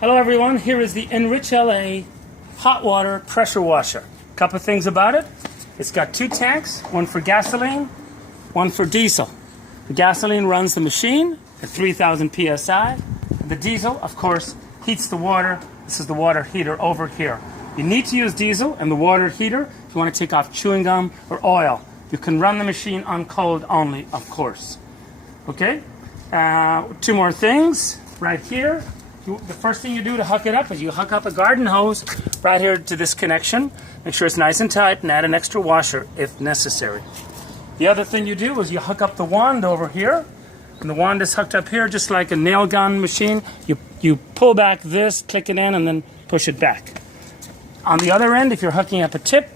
Hello everyone, here is the Enrich LA hot water pressure washer. A couple of things about it. It's got two tanks, one for gasoline, one for diesel. The gasoline runs the machine at 3,000 psi. The diesel, of course, heats the water. This is the water heater over here. You need to use diesel and the water heater if you want to take off chewing gum or oil. You can run the machine on cold only, of course. Okay? Two more things right here. The first thing you do to hook it up is you hook up a garden hose right here to this connection. Make sure it's nice and tight and add an extra washer if necessary. The other thing you do is you hook up the wand over here. And the wand is hooked up here just like a nail gun machine. You pull back this, click it in, and then push it back. On the other end, if you're hooking up a tip,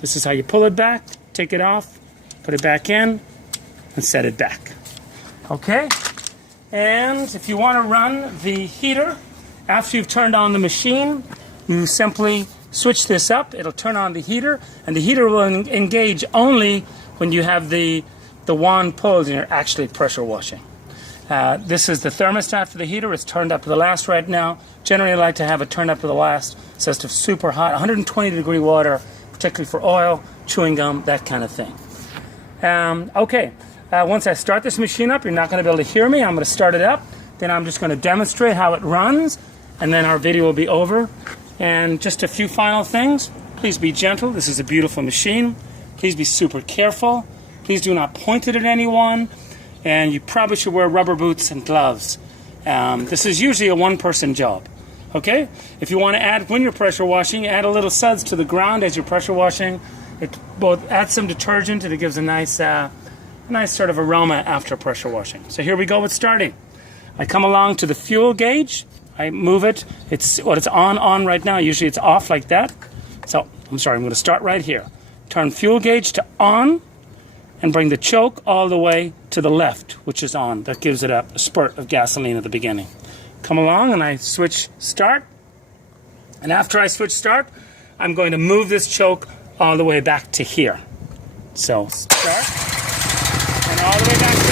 this is how you pull it back, take it off, put it back in, and set it back. Okay? And if you want to run the heater, after you've turned on the machine, you simply switch this up. It'll turn on the heater, and the heater will engage only when you have the wand pulled and you're actually pressure washing. This is the thermostat for the heater. It's turned up to the last right now. Generally, I like to have it turned up to the last so it's super hot, 120 degree water, particularly for oil, chewing gum, that kind of thing. Okay. Once I start this machine up, you're not going to be able to hear me. I'm going to start it up. Then I'm just going to demonstrate how it runs, and then our video will be over. And just a few final things. Please be gentle. This is a beautiful machine. Please be super careful. Please do not point it at anyone. And you probably should wear rubber boots and gloves. This is usually a one-person job. Okay? If you want to add, when you're pressure washing, add a little suds to the ground as you're pressure washing. It both adds some detergent, and it gives a nice sort of aroma after pressure washing. So here we go with starting. I come along to the fuel gauge. I move it. It's on right now. Usually it's off like that. So I'm going to start right here. Turn fuel gauge to on and bring the choke all the way to the left, which is on. That gives it a spurt of gasoline at the beginning. Come along and I switch start. And after I switch start, I'm going to move this choke all the way back to here. So start. And all the way back